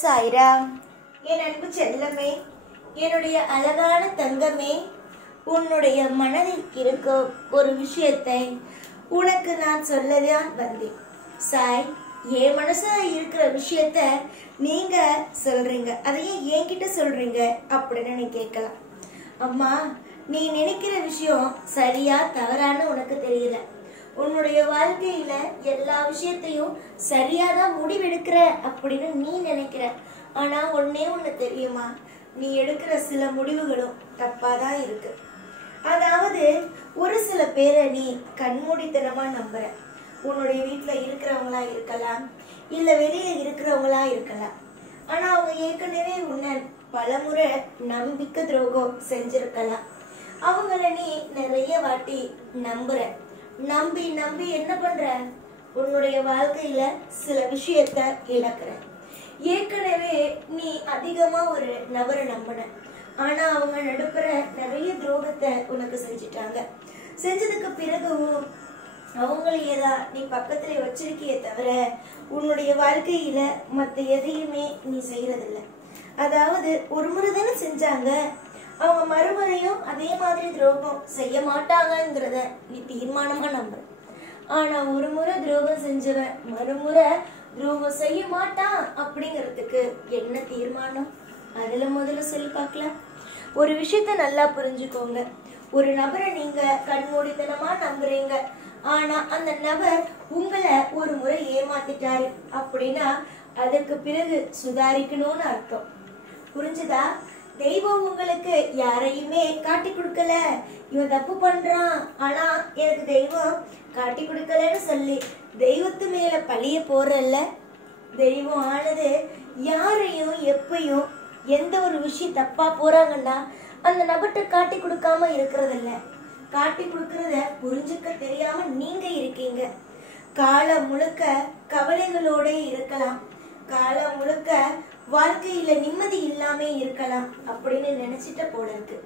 சாய்ரா, என் அன்பு செல்லமே, என்னுடைய அழகான தங்கமே, உன்னுடைய மனதில் இருக்கும் ஒரு விஷயத்தை உனக்கு நான் சொல்லதான் வந்தேன். சாய், என் மனசுல இருக்கிற விஷயத்த நீங்க சொல்றீங்க, அதையே என்கிட்ட சொல்றீங்க அப்படின்னு நீ கேட்கலாம். அம்மா, நீ நினைக்கிற விஷயம் சரியா தவறான்னு உனக்கு தெரியல. உன்னுடைய வாழ்க்கையில எல்லா விஷயத்தையும் சரியாதான் முடிவெடுக்கிற அப்படின்னு நீ நினைக்கிற. ஆனா ஒன்னே ஒண்ணு தெரியுமா, நீ எடுக்கிற சில முடிவுகளும் தப்பாதான் இருக்கு. அதாவது ஒரு சில பேரை நீ கண்மூடித்தனமா நம்புற. உன்னுடைய வீட்டுல இருக்கிறவங்களா இருக்கலாம், இல்ல வெளியில இருக்கிறவங்களா இருக்கலாம். ஆனா அவங்க ஏற்கனவே உன்னை பலமுறை நம்பிக்கை துரோகம் செஞ்சிருக்கலாம். அவங்கள நீ நிறைய வாட்டி நம்புற. நம்பி நம்பி என்ன பண்ற, உன்னுடைய வாழ்க்கையில சில விஷயத்த இழக்கிற. ஏற்கனவே நீ அதிகமா ஒரு நபரை நம்பின, ஆனா அவங்க நடுப்புற நிறைய துரோகத்தை உனக்கு செஞ்சிட்டாங்க. செஞ்சதுக்கு பிறகும் அவங்களையேதான் நீ பக்கத்துல வச்சிருக்கியே தவிர உன்னுடைய வாழ்க்கையில மத்த எதையுமே நீ செய்யறதில்ல. அதாவது ஒரு முறை தானே செஞ்சாங்க, அவங்க மறுமுறையும் அதே மாதிரி துரோகம் செய்ய மாட்டாங்கங்கிறத நீ தீர்மானமா நம்புற. ஆனா ஒரு முறை துரோகம் செஞ்சவன் மறுமுறை துரோகம் செய்ய மாட்டான் அப்படிங்கிறதுக்கு என்ன தீர்மானம்? அதுல முதல்ல சொல்லி பார்க்கலாம். ஒரு விஷயத்த நல்லா புரிஞ்சுக்கோங்க. ஒரு நபரை நீங்க கண்மூடித்தனமா நம்புறீங்க, ஆனா அந்த நபர் உங்களை ஒரு முறை ஏமாத்திட்டாரு அப்படின்னா அதற்கு பிறகு சுதாரிக்கணும்னு அர்த்தம். புரிஞ்சுதா? தெய்வம் உங்களுக்கு யாரையுமே காட்டி கொடுக்கல. இவன் தப்பு பண்றான், ஆனா எனக்கு தெய்வம் காட்டி கொடுக்கலன்னு சொல்லி தெய்வத்து மேல பழிய போறல்ல. தெய்வம் ஆனது யாரையும் எப்பயும் எந்த ஒரு விஷயம் தப்பா போறாங்கன்னா அந்த நபர்கிட்ட காட்டி கொடுக்காம இருக்கிறதில்ல. காட்டி கொடுக்கறத புரிஞ்சுக்க தெரியாம நீங்க இருக்கீங்க. காலம் முழுக்க கவலைகளோட இருக்கலாம், காலம் முழுக்க வாழ்க்கையில நிம்மதி இல்லாம இருக்கலாம் அப்படின்னு நினைச்சிட்ட போல இருக்கு.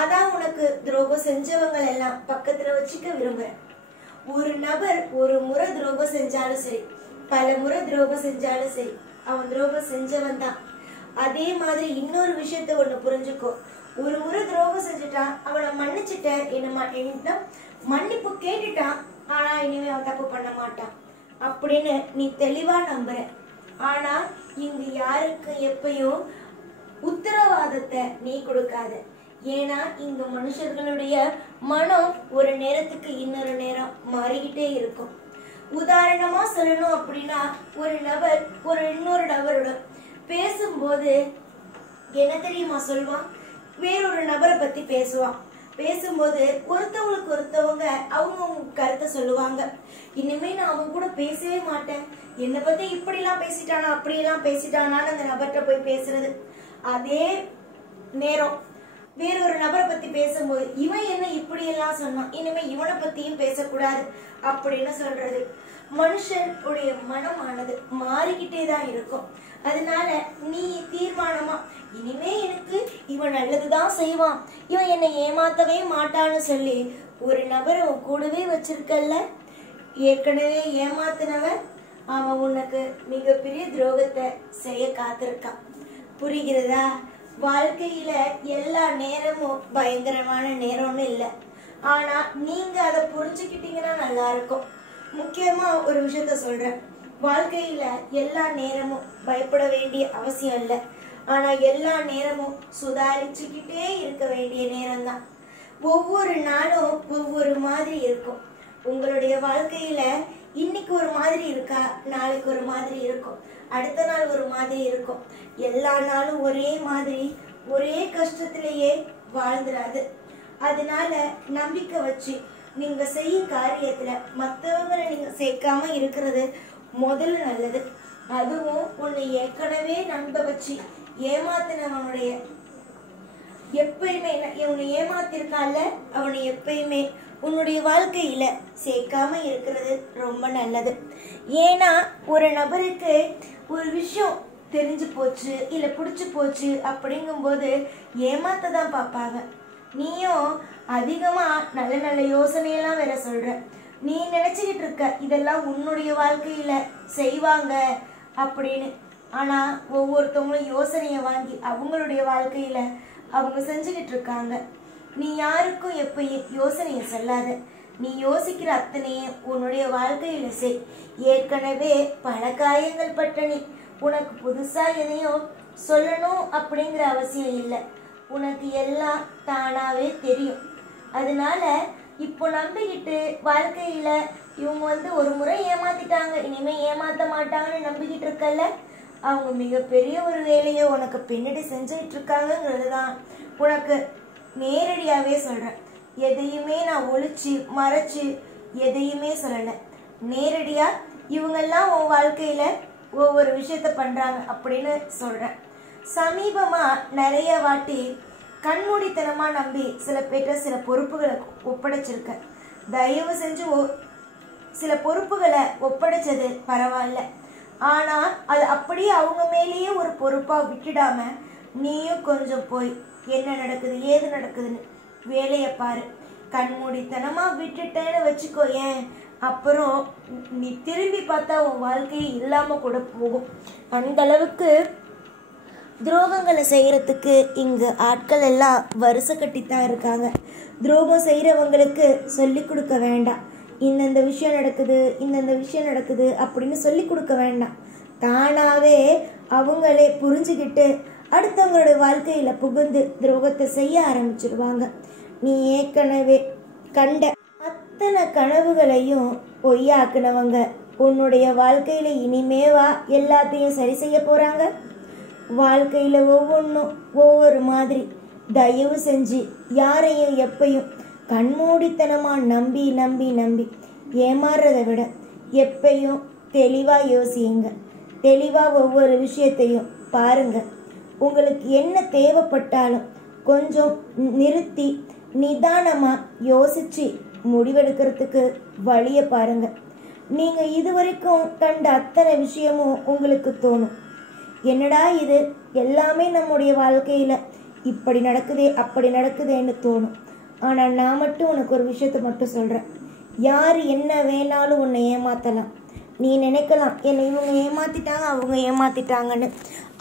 அதான் உனக்கு துரோகம் செஞ்சவங்க எல்லாம் பக்கத்துல வச்சுக்க விரும்புற. ஒரு நபர் ஒரு முறை துரோகம் செஞ்சாலும் சரி, பல முறை துரோகம் செஞ்சாலும் சரி, அவன் துரோகம் செஞ்சவன் தான். அதே மாதிரி இன்னொரு விஷயத்த ஒண்ணு புரிஞ்சுக்கோ. ஒரு முறை துரோகம் செஞ்சுட்டான், அவனை மன்னிச்சுட்ட, என்ன மன்னிப்பு கேட்டுட்டான், ஆனா இனிமே அவன் தப்பு பண்ண மாட்டான் அப்படின்னு நீ தெளிவா நம்புற. ஆனா இங்க யாருக்கு எப்பயும் உத்தரவாதத்தை நீ கொடுக்காத. ஏன்னா இங்க மனுஷர்களுடைய மனம் ஒரு நேரத்துக்கு இன்னொரு நேரம் மாறிக்கிட்டே இருக்கும். உதாரணமா சொல்லணும் அப்படின்னா, ஒரு நபர் ஒரு இன்னொரு நபரோட பேசும்போது என்ன தெரியுமா சொல்வான்? வேறொரு நபரை பத்தி பேசுவான். பேசும்போது ஒருத்தவங்களுக்கு ஒருத்தவங்க அவங்க கருத்தை சொல்லுவாங்க. இனிமே நான் அவங்க கூட பேசவே மாட்டேன், என்னை பத்தி இப்படி எல்லாம் பேசிட்டானா அப்படி எல்லாம் பேசிட்டானான்னு அந்த நபர்கிட்ட போய் பேசுறது. அதே நேரம் வேறொரு நபரை பத்தி பேசும்போது இவன் என்ன இப்படி எல்லாம் சொன்னான், இனிமே இவனை பத்தியும் பேசக்கூடாது அப்படின்னு சொல்றது. மனுஷனுடைய மனமானது மாறிக்கிட்டே தான் இருக்கும். அதனால நீ தீர்மானமா இனிமே எனக்கு இவன் நல்லதுதான் செய்வான், இவன் என்னை ஏமாத்தவே மாட்டான்னு சொல்லி ஒரு நபரை உன் கூடவே வச்சிருக்கல்ல. ஏற்கனவே ஏமாத்தினவன் அவன் உனக்கு மிகப்பெரிய துரோகத்தை செய்ய காத்திருக்கான். புரிகிறதா? வாழ்க்கையில எல்லா நேரமும் பயங்கரமான நேரம்னு இல்லை. ஆனா நீங்க அதை புரிஞ்சுக்கிட்டீங்கன்னா நல்லா இருக்கும். முக்கியமா ஒரு விஷயத்த சொல்றேன். வாழ்க்கையில எல்லா நேரமும் பயப்பட வேண்டிய அவசியம் இல்லை. ஆனா எல்லா நேரமும் சுதாரிச்சுக்கிட்டே இருக்க வேண்டிய நேரம் தான். ஒவ்வொரு நாளும் ஒவ்வொரு மாதிரி இருக்கும். உங்களுடைய வாழ்க்கையில இன்னைக்கு ஒரு மாதிரி இருக்கா, நாளைக்கு ஒரு மாதிரி இருக்கும், அடுத்த நாள் ஒரு மாதிரி இருக்கும். எல்லா நாளும் ஒரே மாதிரி ஒரே கஷ்டத்திலேயே வாழ்ந்துராது. அதனால நம்பிக்கை வச்சு நீங்க செய்யும் காரியத்துல மற்றவங்களை நீங்க சேர்க்காம இருக்கிறது முதல்ல நல்லது. அதுவும் உன்னை ஏற்கனவே நம்ப வச்சு ஏமாத்தினவனுடைய எப்பயுமே இவனை ஏமாத்திருக்கான்ல, அவனை எப்பயுமே உன்னுடைய வாழ்க்கையில சேர்க்காம இருக்கிறது ரொம்ப நல்லது. ஏன்னா ஒரு நபருக்கு ஒரு விஷயம் தெரிஞ்சு போச்சு இல்ல பிடிச்சு போச்சு அப்படிங்கும்போது ஏமாத்ததான் பார்ப்பாங்க. நீயும் அதிகமா நல்ல நல்ல யோசனையெல்லாம் வேற சொல்ற. நீ நினைச்சுக்கிட்டு இருக்க இதெல்லாம் உன்னுடைய வாழ்க்கையில செய்வாங்க அப்படின்னு. ஆனால் ஒவ்வொருத்தவங்களும் யோசனையை வாங்கி அவங்களுடைய வாழ்க்கையில் அவங்க செஞ்சுக்கிட்டு இருக்காங்க. நீ யாருக்கும் எப்பயும் யோசனையை சொல்லாத. நீ யோசிக்கிற அத்தனையே உன்னுடைய வாழ்க்கையில செய். ஏற்கனவே பல காயங்கள் பட்ட நீ உனக்கு புதுசா எதையும் சொல்லணும் அப்படிங்கிற அவசியம் இல்லை. உனக்கு எல்லாம் தானாவே தெரியும். அதனால இப்போ நம்பிக்கிட்டு வாழ்க்கையில இவங்க ஒரு முறை ஏமாத்திட்டாங்க, இனிமே ஏமாத்த மாட்டாங்கன்னு நம்பிக்கிட்டு இருக்கல, அவங்க மிகப்பெரிய ஒரு வேலையை உனக்கு பின்னாடி செஞ்சுக்கிட்டு இருக்காங்கிறது தான் உனக்கு நேரடியாகவே சொல்கிறேன். எதையுமே நான் ஒளிச்சு மறைச்சு எதையுமே சொல்லலை. நேரடியாக இவங்கெல்லாம் உன் வாழ்க்கையில் ஒவ்வொரு விஷயத்த பண்ணுறாங்க அப்படின்னு சொல்கிறேன். சமீபமாக நிறைய வாட்டி கண்மூடித்தனமாக நம்பி சில பேர்ட்ட சில பொறுப்புகளை ஒப்படைச்சிருக்க. தயவு செஞ்சு சில பொறுப்புகளை ஒப்படைச்சது பரவாயில்ல, ஆனால் அது அப்படியே அவங்க மேலேயே ஒரு பொறுப்பாக விட்டுடாம நீயும் கொஞ்சம் போய் என்ன நடக்குது ஏது நடக்குதுன்னு வேலையை பாரு. கண்மூடித்தனமாக விட்டுட்டேன்னு வச்சுக்கோ, ஏன் அப்புறம் நீ திரும்பி பார்த்தா உன் வாழ்க்கையை இல்லாமல் கூட போகும். அந்த அளவுக்கு துரோகங்களை செய்கிறதுக்கு இங்கே ஆட்கள் எல்லாம் வரிசை கட்டித்தான் இருக்காங்க. துரோகம் செய்கிறவங்களுக்கு சொல்லி கொடுக்க வேண்டாம். இந்தந்த விஷயம் நடக்குது இந்தந்த விஷயம் நடக்குது அப்படின்னு சொல்லி கொடுக்க வேண்டாம். தானாகவே அவங்களே புரிஞ்சுக்கிட்டு அடுத்தவங்களுடைய வாழ்க்கையில் புகுந்து துரோகத்தை செய்ய ஆரம்பிச்சிடுவாங்க. நீ ஏற்கனவே கண்ட அத்தனை கனவுகளையும் பொய்யாக்குனவங்க உன்னுடைய வாழ்க்கையில் இனிமேவா எல்லாத்தையும் சரி செய்ய போகிறாங்க? வாழ்க்கையில் ஒவ்வொன்றும் ஒவ்வொரு மாதிரி. தயவு செஞ்சு யாரையும் எப்பையும் கண்மூடித்தனமாக நம்பி நம்பி நம்பி ஏமாறுறதை விட எப்பையும் தெளிவாக யோசியுங்க. தெளிவாக ஒவ்வொரு விஷயத்தையும் பாருங்க. உங்களுக்கு என்ன தேவைப்பட்டாலும் கொஞ்சம் நிறுத்தி நிதானமாக யோசித்து முடிவெடுக்கிறதுக்கு வழியை பாருங்க. நீங்கள் இதுவரைக்கும் கண்ட அத்தனை விஷயமும் உங்களுக்கு தோணும், என்னடா இது எல்லாமே நம்முடைய வாழ்க்கையில் இப்படி நடக்குதே அப்படி நடக்குதேன்னு தோணும். ஆனால் நான் மட்டும் உனக்கு ஒரு விஷயத்தை மட்டும் சொல்கிறேன். யார் என்ன வேணாலும் உன்னை ஏமாற்றலாம். நீ நினைக்கலாம் என்னை இவங்க ஏமாற்றிட்டாங்க அவங்க ஏமாற்றிட்டாங்கன்னு.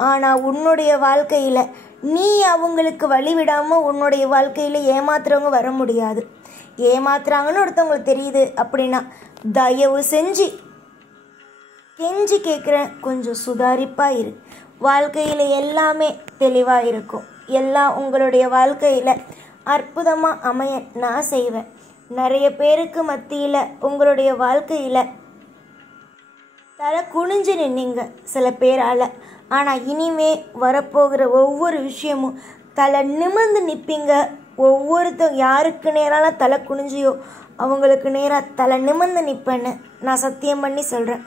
ஆனால் உன்னுடைய வாழ்க்கையில் நீ அவங்களுக்கு வழிவிடாமல் உன்னுடைய வாழ்க்கையில் ஏமாத்துறவங்க வர முடியாது. ஏமாத்துறாங்கன்னு ஒருத்தவங்களுக்கு தெரியுது அப்படின்னா தயவு செஞ்சு கெஞ்சி கேட்குறேன், கொஞ்சம் சுதாரிப்பாக இரு. வாழ்க்கையில் எல்லாமே தெளிவாக இருக்கும். எல்லாம் உங்களுடைய வாழ்க்கையில் அற்புதமாக அமைய நான் செய்வேன். நிறைய பேருக்கு மத்தியில் உங்களுடைய வாழ்க்கையில் தலை குனிஞ்சு நின்னீங்க சில பேரால். ஆனால் இனிமே வரப்போகிற ஒவ்வொரு விஷயமும் தலை நிமிர்ந்து நிற்பீங்க. ஒவ்வொருத்தரும் யாருக்கு நேரால தலை குனிஞ்சியோ அவங்களுக்கு நேராக தலை நிமிர்ந்து நிற்பேன்னு நான் சத்தியம் பண்ணி சொல்கிறேன்.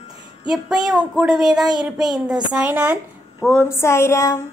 எப்பயும் உன் கூடவே தான் இருப்பேன். இந்த சாய்நாத். ஓம் சாய்ராம்.